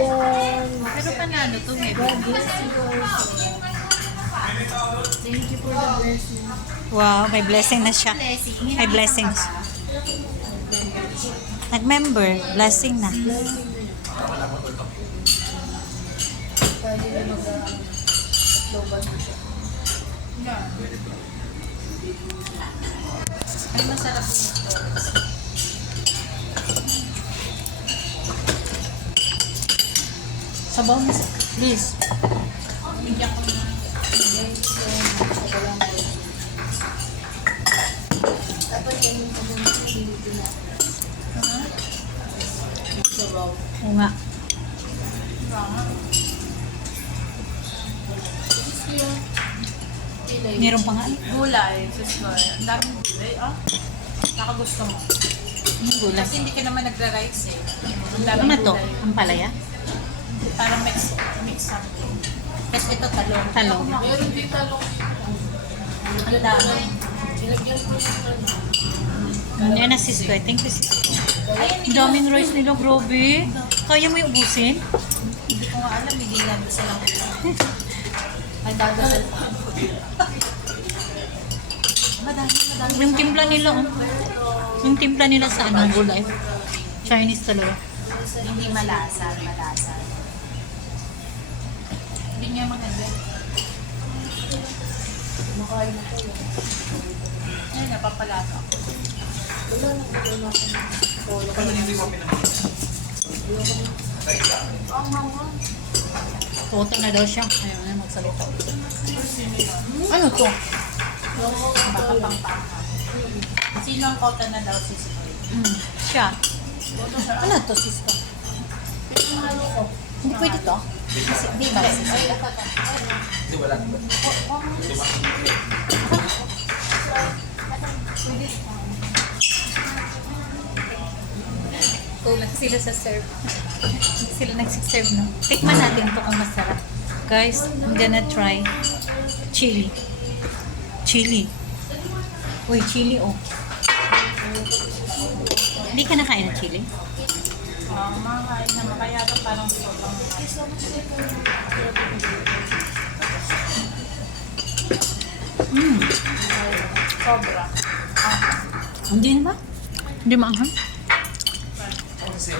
dyan. Pero panalo to, heavy. God bless you also. Thank you for the blessing. Wow, may blessing na siya. Blessing. May blessings. Nag-member, blessing na. Blessing na yun. Pwede na mag-lobat mo siya. Ay, masarap nito. Sabaw mo, please. Bigyan ko na. Dapat ganun ka muna sa hindi na. Sabaw. Oo nga. Meron pa nga. Gulay. Sus ko. Ang daming gulay. Oh. Nakagusto mo. Yung gulay. Kasi hindi ka naman nagra-rice eh. Ang Ano daming na to? gulay. Ang palaya? Parang mix something. Tapos ito talong. Talong. Meron din talong. Ang dami. Nilagyan ko yung ano. Yan na sis ko. Thank you sis ko. Ayan, Ang daming rice nila, grabe. Kaya mo yung ubusin? hindi ko nga alam. Hindi lang sa lang. Ay, dadasal pa. Madami. Yung timpla nila, oh. Yung timpla nila sa anong gulay. Chinese talaga. Hindi malasa. Hindi niya maganda. Kumakain na tayo. Ay, napapalasa ako. Wala na ko na ako. Wala ka na. Toto na daw siya. Ayaw na magsalita. Ano to? Baka pang-pang. Sino ang kota na daw si Sikoy? Siya. Ano to sis ko? Hindi pwede to? Di ba si Sikoy? Hindi, wala naman. Kulang sila sa serve. Hindi sila nagsiserve, no? Tikman natin to kung masarap. Guys, I'm gonna try chili. Chili. Uy, chili, oh. Hindi ka nakain ng chili? Makakain naman. Kaya ito parang sobrang sobra. Hindi na ba? Hindi maanghang? Kasi,